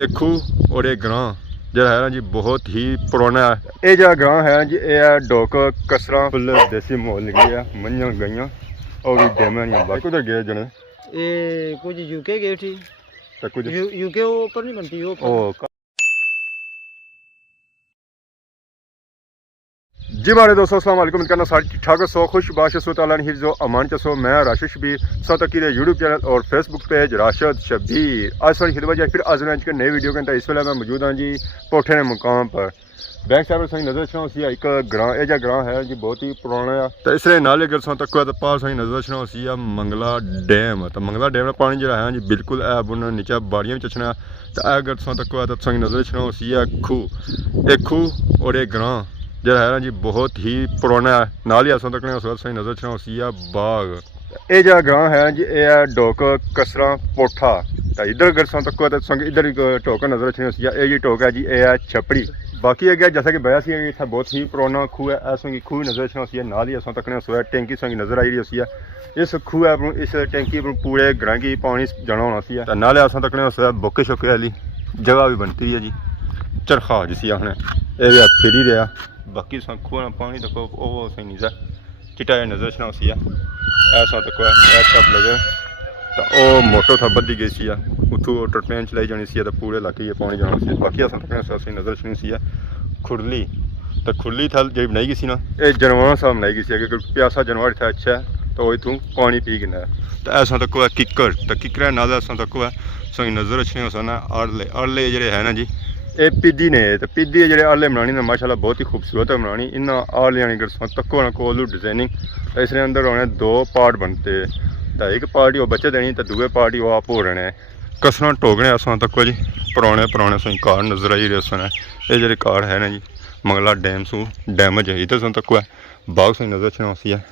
एक खूह और एक ग्रां ਜਿਹੜਾ ਹੈ ਨਾ ਜੀ ਬਹੁਤ ਹੀ ਪੁਰਾਣਾ ਇਹ ਜਿਹੜਾ ਗ੍ਰਾਂ ਹੈ ਜੀ ਇਹ ਹੈ ਡੋਕ ਕਸਰਾਂ ਫੁੱਲ ਦੇਸੀ ਮਾਹੌਲ ਨਿਕਲੀ ਆ ਮੰਝਾਂ ਗਈਆਂ ਉਹ ਵੀ ਡੈਮਾਂ ਨਹੀਂ ਬਾਕੀ ਉਧਰ ਗਏ ਜਣੇ ਇਹ ਕੁਝ ਯੂਕੇ ਗਏ ਸੀ ਤਾਂ ਕੁਝ यूके वो ऊपर नहीं बनती वो ਉਹ जी मारे दोस्तों अस्सलाम वालेकुम करना सारी ठीक ठाक सो खुश बाश सो ताला हिफ्ज़ व अमान चसो मैं राशिद शबीर सो तकीर यूट्यूब चैनल और फेसबुक पेज राशिद शबीर आज सारी खिदमत फिर आज के नए वीडियो के अंदर इस वेले मैं मौजूद हाँ जी पोठे ने मुकाम पर बैक साइड सही नजर रखना सी एक ग्रां ए जा ग्रां है जी बहुत ही पुराना है तो इसलिए नाले अगर सो तक तो पास सही नजर रखना सी मंगला डैम तो मंगला डैम का पानी जो है जी बिल्कुल है बुन नीचे बाड़ियां में चचना तो अगर सो तक तो सही नजर रखना सी खूह और एक ग्रां ਜਿਹੜਾ ਹੈ ਨਾ ਜੀ ਬਹੁਤ ਹੀ ਪੁਰਾਣਾ ਨਾਲ ਹੀ ਅਸਾਂ ਤੱਕ ਨੇ ਸਹੀ ਨਜ਼ਰ ਚਣਾ ਸੀ ਆ ਬਾਗ ਇਹ ਜਿਹੜਾ ਗ੍ਰਾਂ ਹੈ ਜੀ ਇਹ ਹੈ ਡੋਕ ਕਸਰਾਂ ਪੋਠਾ ਤਾਂ ਇਧਰ ਅਗਰ ਸਾਂ ਤੱਕ ਤਾਂ ਸੰਗ ਇਧਰ ਟੋਕ ਨਜ਼ਰ ਚਣਾ ਸੀ ਇਹ ਜੀ ਟੋਕ ਹੈ ਜੀ ਇਹ ਹੈ ਛਪੜੀ ਬਾਕੀ ਅੱਗੇ जैसा कि बया सी इतना बहुत ही पुराना खूह है ऐसा खूह नजर चना सी नाल ही असां तक ने सोया टैंकी संग नजर आई रही सी इस खूह है इस टैंकी पर पूरे ग्रां की पानी जाना होना सी नाले असां तक ने सोया बोके शोके वाली जगह भी बनती है जी चरखा जिसी आखने ये भी फिर ही रहा बाकी खूह पानी देखो वो सही नहीं सा चिट्टा नजर चना सी ऐसा तक छप लगे तो वह मोटर था बदी गई सी उतों ट्रेन चलाई जानी सी तो पूरे इलाके पानी जाना सी बाकी अस तक सही नजर चनी सी खुरली तो खुरली थल जी बनाई गई सी ना ये जानवर साहब बनाई गई सी अगर प्यासा जानवर इतना अच्छा है तो इतों पानी पी गिना तो ऐसा तक किक्कर तो किक्कर नाल ऐसा तक सही नजर रखने सन आड़ले आड़ले जोड़े है ना जी ये पिद्दी ने तो पिद्दी जो आले बनानी ने माशाल्लाह बहुत ही खूबसूरत है बनानी इन्ना आलियां अगर तको ना कोलू डिजाइनिंग तो इसने अंदर होने दो पार्ट बनते तो एक पार्ट वो बच्चे देनी तो दूसरे पार्ट वो आप हो रहे कसर टोकने असां तक जी पुराने पुराने सही कार नजर आई रहे सन ये जो कार है ना जी मंगला डैम सू डैमेज है इधर तक बाग सही नजर रखना सी है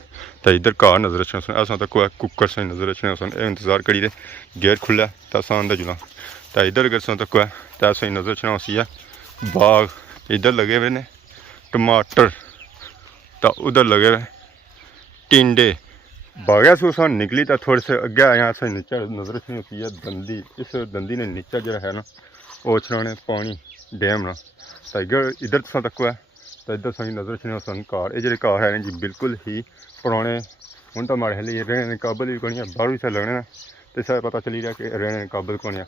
तो इधर कार नजर रखना सन असां तक कुकर सही नजर रखना सन इंतजार करी दे गेट खुला तो असां अंदर जुला तो इधर अगर सो तक तो सही नजर रखना सी बाग इधर लगे हुए ने टमाटर तो उधर लगे हुए टिंडे बागया सो सन निकली तो थोड़े से अगे आया सही नीचा नजर रखनी होती है दंदी इस दंदी ने नीचा जो है ना वो चलाने पानी डैम ना तो इधर सो तक तो इधर सही नजर रखनी सन कार ये जो कार है जी बिल्कुल ही पुराने हूँ तो मारे लिए रहने काबल भी कौन है बाहर भी से लगने तो सारा पता चली रहा कि रहने काबल कौन है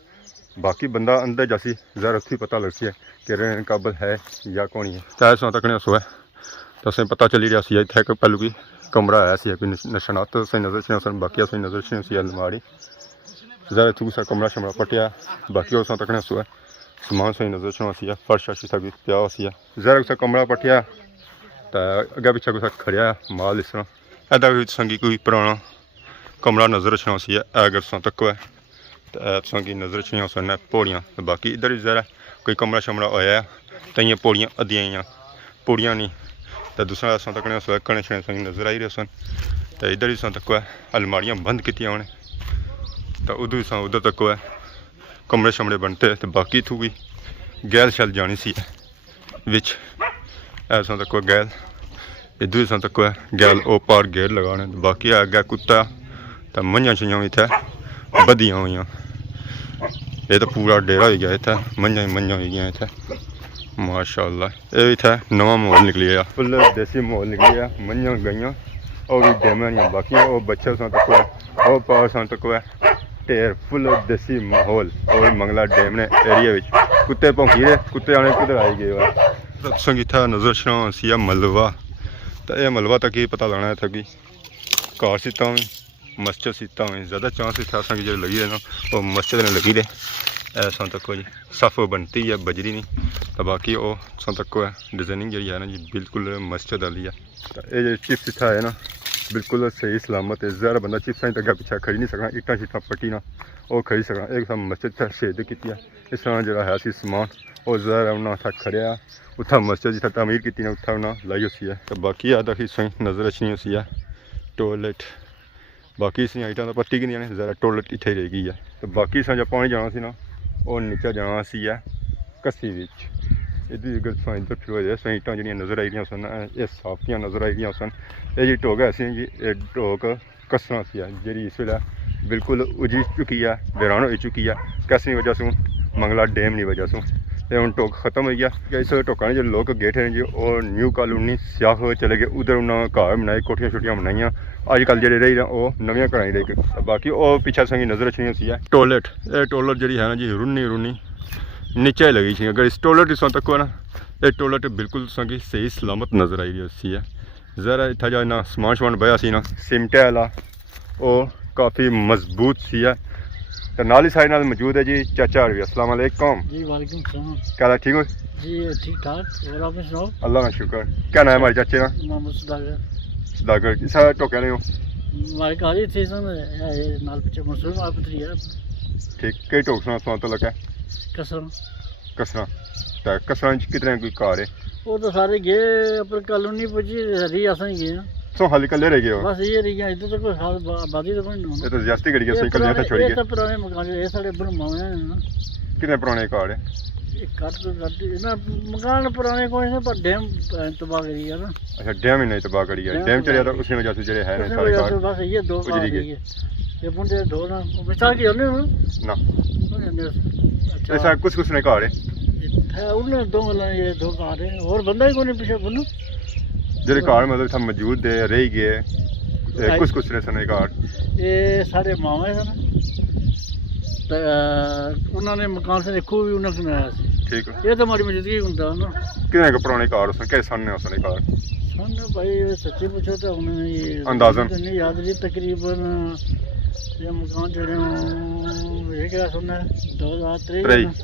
बाकी बंदा अंदर जैसी जरा उत्थी पता लगती है कि रहने काबल है या कौन है तो ऐसा तक सोया तो असें पता चली रहा सी इतने पहलू की कमरा आया सी कोई निशानात तो सही नजर चने सन बाकी सही नजर चने सी अलमारी जरा इतू सा कमरा शमरा पटिया बाकी उस तक सोया समान सही नजर चना सी फर्श अशी सा भी पिया सी जरा कुछ कमरा पटिया तो अगे पिछे कुछ खड़िया माल इस तरह ऐदा भी संगी कोई पुराना कमरा नजर रखना सी अगर सौ तक तो संगी नजर रखनी सन पौड़ियाँ तो बाकी इधर भी जरा कोई कमरा शमरा होया तो इं पौड़ियाँ अद्धियां पौड़ियाँ नहीं तो दूसरा असां तक सोया कने छने संगी नजर आई रहे सन तो इधर भी तक अलमारियाँ बंद की होने तो उधर तक कमरे शमरे बनते तो बाकी इतों भी गैल शैल जानी सी विच ऐसा तक गैल इधर तक गैल ओ पार गेट लगाने तो बाकी अगे कुत्ता तो मंझां छइयां भी इत्थै बधियां हुई ये तो पूरा डेरा हो गया इत्थै मंझां हो गई इत्थै माशाअल्लाह ये इत्थै नवा माहौल निकली गया फुल देसी माहौल निकली गया मंझां गईयां और भी डैमां नहीं बाकी वो बच्चे तक वो पार तक ढेर फुल देसी माहौल और मंगला डैम ने एरिया में कुत्ते भौंकी रहे कुत्ते आने कुधर आई गए संग इतना नजर चढ़ाना सी मलबा तो यह मलबा तक ही पता लगना इतना कि कार सीटा में मस्जिद सीटा में ज़्यादा चांस इतना संग जो लगी रहे ना वो मस्जिद ने लगी रहे ऐसा तक जी सफ़ बनती है बजरी नहीं तो बाकी वो तक डिजाइनिंग जी है ना जी बिल्कुल मस्जिद वाली है तो ये चिप्स इतना है ना बिल्कुल सही सलामत है ज़रा बंदा चिप्सा तक पिछा खड़ी नहीं सकना इट्टा शिट्टा पट्टी ना वो खड़ी सकना एक मस्जिद शहीद की इस तरह जो है समान और ज़रा उन्हें उत्थे खड़िया उत्थे मस्जिद जितना तमीर की उत्थे उन्हें लाई उसी है तो बाकी आता कि सही नजर रखनी उसी है टॉयलेट बाकी इस आइटा तो पट्टी की नहीं ज़रा टॉयलेट इतने रह गई है तो बाकी जो पानी जाना सी ना वो नीचा जाना सी कस्सी इधर इधर फिर सही इट्टा जी नजर आई रही सन ये साफियाँ नजर आई रही सन ये जी टोक है असी जी टोक कसर सी जी इस वे बिल्कुल उजी चुकी है वीरान हो चुकी है कैसी वजह से मंगला डैम नहीं वजह से ये हूँ टोक खत्म हो गया इस टोका ने जो लोग गेट हैं जी और न्यू कॉलोनी स्याह हो चले गए उधर उन्होंने घर बनाए कोठियां छोटियां बनाइया अजकल जो रही वो नवियां घर रही बाकी वो पीछे संगी नजर अच्छी सी है टॉयलेट ये टॉयलेट जी है ना जी रुनी रुनी नीचे लगी सी अगर इस टॉयलेट इस तक हो ना ये टॉयलेट बिल्कुल संगी सही सलामत नजर आई रही सी है जरा इतना जो ना समान शमान बया सी ना सिमटे वाला वो काफ़ी मजबूत सी है तो नाली साइड नाल मौजूद है जी चाचा भी अस्सलाम वालेकुम जी वालेकुम सलाम क्या ठीक हो जी ठीक ठाक और आप सुनाओ अल्लाह का शुक्र क्या नाम है हमारे चाचे का मोहम्मद सदागर सदागर किसा टोके ने हो हमारे काली थे सन नाल पीछे मुस्लिम आप पत्री है ठीक कई टोक सुना सुना तो लगा कसरन कसरा तो कसरा कितने कोई कार है वो तो सारे गए पर कॉलोनी पुजी हरी असां ही गए सो हाल कल रह गए हो बस ये रही गया इधर तो कोई खास आबादी तो कोई नहीं ये तो ज्यादा करी गया सही कल था छोड़ ये गए तो पुराने मकान ये सारे बनवाए हैं ना कितने पुराने कार है एक काट तो काट ना मकान पुराने कोई नहीं पर डैम तबाह करी गया ना अच्छा डैम ही नहीं तबाह करी गया डैम चलिया तो उसी वजह से जड़े है ना सारे कार बस ये दो उजड़ी गए ये बुंदे दो ना मिसाल की होने ना अच्छा ऐसा कुछ नहीं कार है उन्होंने दो मतलब ये दो कार है और बंदा ही कोई पीछे बनो जेरे कार मतलब था मौजूद है रह गए कुछ ने सने कार ये सारे मावे सन तो उन्होंने मकान से देखो भी उन्होंने बनाया ठीक है ये तो हमारी मौजूदगी होता है ना कितने का पुराने कार उसने कैसे सन ने उसने कार सन भाई सच्ची पूछो तो उन्होंने ये अंदाजन तो नहीं याद रही तकरीबन ये मकान जो ये क्या सुनना है 2023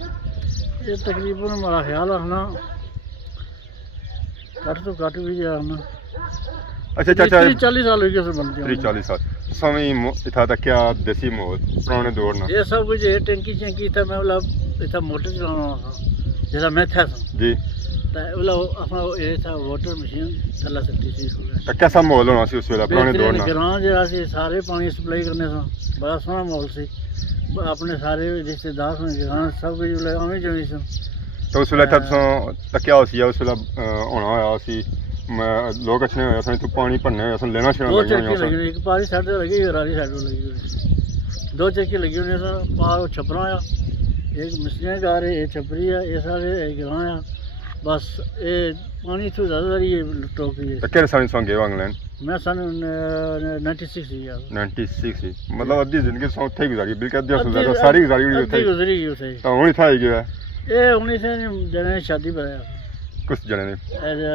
ये तकरीबन हमारा ख्याल रखना कट तो कट भी जाना अच्छा चाचा 40 साल हो गए सर बनते 40 साल समय इथा तक क्या देसी मोल पुराने दौर ना ये सब कुछ ये टंकी चंकी था मैं बोला इतना मोटर चलाना था जरा मैं था जी तो बोला अपना ये था वाटर मशीन चला सकती थी तो कैसा माहौल होना सी उस वेला पुराने दौर ना ग्रां जरा सी सारे पानी सप्लाई करने से बड़ा सोहना माहौल सी अपने सारे रिश्तेदार सन ग्रां सब कुछ आवे जाने सन तो उस वेला तक क्या हो सी उस वेला होना होया सी लोग अच्छे होया सन तू पानी भरने होया सन लेना छेना दो लगी चक्की लगी एक पारी साइड ते लगी राली साइड लगी हुई दो चक्की लगी हुई सन पार छपरा आ एक मिस्त्रियां घर है ये छपरी है ये सारे ग्रां आ बस ये पानी तो ज़्यादा ये टोकी है तो केरे सन संगे वांगलन मैं सन 96 ही यार 96 मतलब अद्धी जिंदगी सौ थे गुजारी बिल्कुल अद्धी गुजारी सारी गुजारी हुई अद्धी गुजरी गई उसे तो हुन था ही गया ये उन्हीं से जने शादी पर कुछ जने ने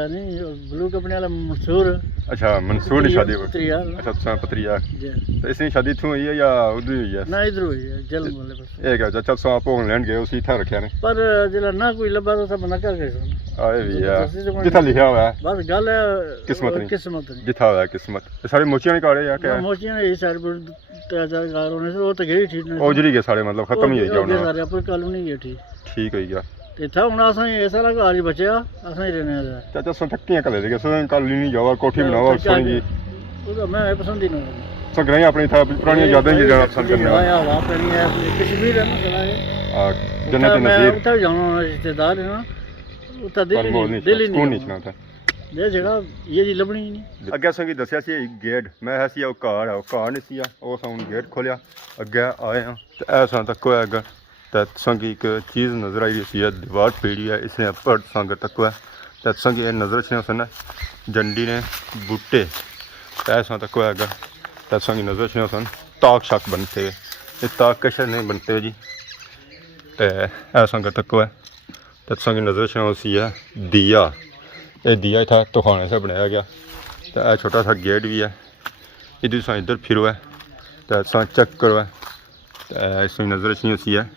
नहीं ब्लू कपड़े वाला मंसूर अच्छा मंसूर की शादी हुई पत्रिया अच्छा अच्छा पत्रिया जी तो इसने शादी थू हुई है या उधर हुई है ना इधर हुई है जल वाले पास एक है चल सो आप इंग्लैंड गए उसी था रखया ने पर जिला ना कोई लबा तो सब बंदा कर गए सन आए भी है जिथा लिखा हुआ है बस गल है किस्मत नहीं किस्मत नहीं जिथा हुआ है किस्मत ये सारे मोचियां ने काटे या क्या मोचियां ये साइड पर 3000 कार होने से वो तो गई ठीक नहीं ओजरी के सारे मतलब खत्म ही हो गया उन्होंने सारे पर कॉलोनी गई ठीक हो गया ते था हुन असां ये सारा घर ही बचया असां ही रहने दा चाचा सो थक्कियां कले दे सो कॉलोनी जावा कोठी बनावा सोनी जी वो तो मैं पसंद ही नहीं सो ग्रह अपनी था पुरानी यादें जी जाना पसंद करने वाला आया वहां पे नहीं है कश्मीर है ना चला है जन्नत नजीर उधर जाना रिश्तेदार है ना उधर दिल्ली नहीं सुना था ये जगह ये जी लबनी नहीं ਅੱਗੇ ਸੰਗੀ ਦੱਸਿਆ ਸੀ ਗੇਟ ਮੈਂ ਹੈ ਸੀ ਉਹ ਕਾਰ ਨਹੀਂ ਸੀ ਉਹ ਸਾਨੂੰ ਗੇਟ ਖੋਲਿਆ ਅੱਗੇ ਆਏ ਹਾਂ ਤੇ ਐਸਾ ਤੱਕ ਹੋਇਆ ਅੱਗੇ ਤੇ ਸੰਗੀ ਇੱਕ ਚੀਜ਼ ਨਜ਼ਰ ਆਈ ਸੀ ਦੀਵਾਰ ਪੀੜੀ ਹੈ ਇਸੇ ਉੱਪਰ ਸੰਗ ਤੱਕ ਹੈ ਤੇ ਸੰਗੀ ਇਹ ਨਜ਼ਰ ਸੀ ਸਨ ਜੰਡੀ ਨੇ ਬੂਟੇ ऐसा तक होगा तो संगी नजर से सन ताक शाक बनते हुए ये ताक कशर नहीं बनते हुए जी तो ऐसा तक है तो संगी नजर से उसी है दिया ये दिया था तोखाने से बनाया गया तो यह छोटा सा गेट भी है इधर सा इधर फिरो है तो ऐसा चेक करो है तो इसकी नजर से उसी है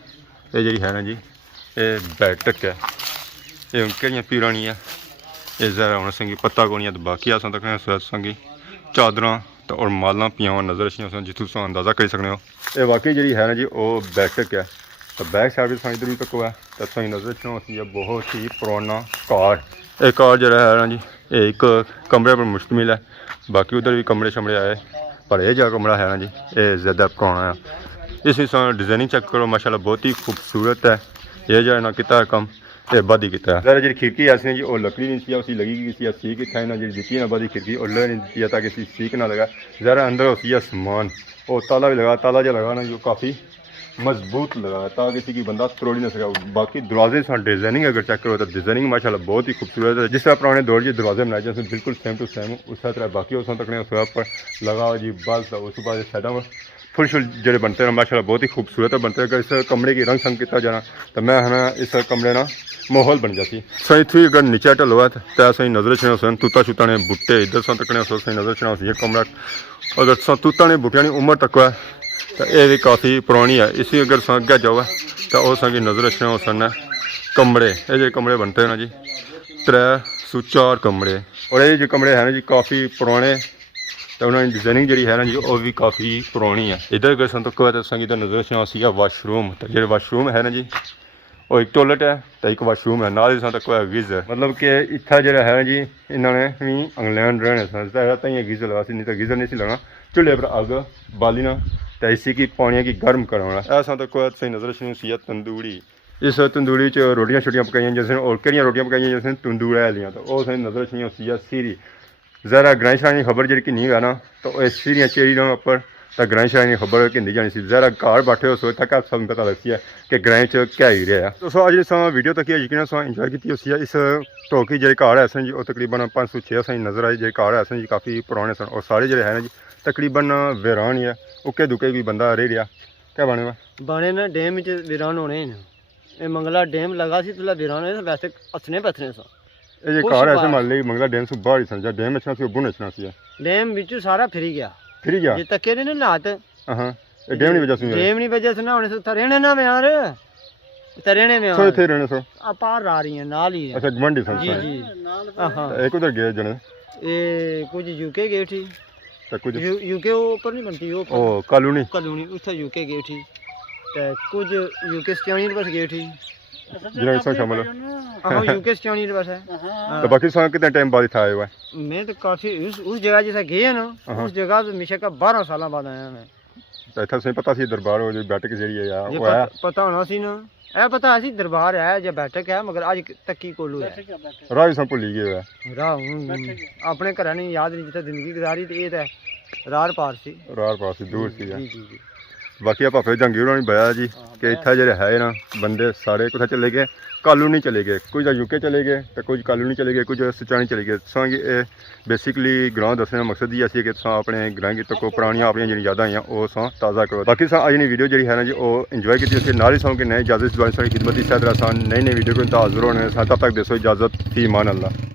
ये जी है ना जी ये बैठक है ये उनके पीरानी है ये जरा हूँ संगी पत्ता गोनिया तो बाकी ऐसा तक संगी चादर तो और माला पिया नजर अच्छी जितों तुम अंदाजा कर सकते हो ये वाकई जी है ना जी वो बैठक है तो बैक साइड भी इधर भी तक है तो सही नजर अच्छी है बहुत ही पुराना कार ये कार जो है ना जी एक कमरे पर मुश्तमिल है बाकी उधर भी कमरे शमरे आए पर यह जगह कमरा है ना जी ये ज़्यादा पुराना है इस डिजाइनिंग चेक करो माशाल्लाह बहुत ही खूबसूरत है ये जो है ना कितना कम ये बदी किता है जरा जी खिड़की ऐसी जी और लकड़ी नहीं थी उसी लगी गई सीख इतना ना जी दी ना बदी खिड़की और लोहे नहीं दिया ताकि सीख ना लगा जरा अंदर उसी सामान और ताला भी लगा ताला जो लगा ना जो काफ़ी मजबूत लगाया ताकि किसी की बंदा तोड़ ही ना सके। बाकी दरवाजे से डिजाइनिंग अगर चेक करो तो डिजाइनिंग माशाल्लाह बहुत ही खूबसूरत है। जिस तरह पुराने दौर के दरवाजे बनाए जाते बिल्कुल सेम टू सेम उस तरह बाकी उस तकने पर लगा जी बस उस बाद साइडा में फुल शुल जो बनते हैं माशाल्लाह बहुत ही खूबसूरत बनते हैं। अगर इस कमरे की रंग संग किया जाना तो मैं है ना इस कमरे ना माहौल बन जाती सही थी। अगर नीचे ढलो है तो सही नजर छने सन तूता छूता ने बूटे इधर सन तकने सही नजर छना ये कमरा अगर तूता ने बूटिया की उम्र तक है तो यह भी काफ़ी पुरानी है। इसी अगर अगे जाओ तो वह संगी नजर छने सन कमरे ये जो कमरे बनते हैं ना जी 304 कमरे और ये जो कमरे हैं ना जी काफ़ी पुराने तो उन्होंने डिजाइनिंग जी है ना जी वो भी काफ़ी पुरानी है। इधर अगर सन तक तो संगी नजर छना सी वाशरूम तो जो वाशरूम है ना जी वो एक टॉयलेट है तो एक वाशरूम है नाल सन तक गीजर मतलब कि इतना जो है जी इन्होंने भी इंग्लैंड रहने सन गीजर लगा सी नहीं तो गीजर नहीं सी लगा चूल्हे पर अग बाली ना तो इसी की पानी की गर्म करना ऐसा तक सही नजर छनी सी तंदूरी इस तंदूरी च रोटियां छोटियां पकाई जैसे और केरियां रोटियां पकाई जैसे तंदूर लियाँ तो वह सही नजर छनी सी सीरी ज़रा ग्राई शरानी खबर जी कि है ना तो सीरियां चेरी उपर तो ग्राई शरानी खबर कि जानी सी ज़रा घर बैठे हो सो तक सब पता लगती है कि ग्राई च क्या ही रहा है। दोस्तों अज इस वीडियो तक यकीन इंजॉय की इस टोकी जो घर है सन जी वो तकरीबन 506 सही नजर आए जो घर है सन जी काफ़ी पुराने सन और सारे जो है ना जी तकरीबन वीरान ही है उके दुके भी बंदा रह रहा क्या बने वा बने ना डैम वीरान होने ये मंगला डैम लगा सी तुला वीरान है वैसे असने पथने सा ये घर ऐसे मान ली मंगला डैम से बाहर ही सन डैम अच्छा सी बुन अच्छा सी डैम बिचू सारा फिरी गया ये तके ने लात हां ये डैम नहीं वजह से डैम नहीं वजह से ना होने से तरेने ना में यार तरेने में सो थे रहने सो आ पार आ रही है नाल ही अच्छा गमंडी सन जी जी हां एक उधर गए जने ये कुछ यूके गए थी तो कुछ यूके ऊपर नहीं बनती वो ओ कॉलोनी उससे यूके गई थी तो कुछ यूके स्टानी बस गई थी जिन्होंने सब शामिल हां यूके स्टानी बस है तो बाकी सा कितने टाइम बाद था आए हुआ मैं तो काफी उस जगह जैसा गए ना उस जगह से मिशा का 12 साल बाद आया मैं तो इतना सही पता सी दरबार हो जो बैठक जड़ी है यार वो है पता होना सी ना ए पता सी दरबार है या बैठक है मगर आज तक की कोलू है राह सब भूल गए है राह अपने घर नहीं याद नहीं जिथे जिंदगी गुजारी तो ये रार पार सी दूर सी जी बाकी आप फिर जंगीर ने बया जी कि इतना जो है ना बंदे सारे कुछ चले गए कॉलोनी चले गए कुछ यूके चले गए तो कुछ कॉलोनी चले गए कुछ सचानी चले गए तुम बेसिकली ग्रां दसने का मकसद ही ऐसी कि अपने ग्रां की तो पुरानियां अपनी जी यादा आई वो ताज़ा करो। बाकी अज की वीडियो जी है ना जी वो इंजॉय की नाल ही कि नए इजाजत खिदमत इस तरह नई वीडियो को हाजिर होने तब तक दसो इजाजत फी मान अल्लाह।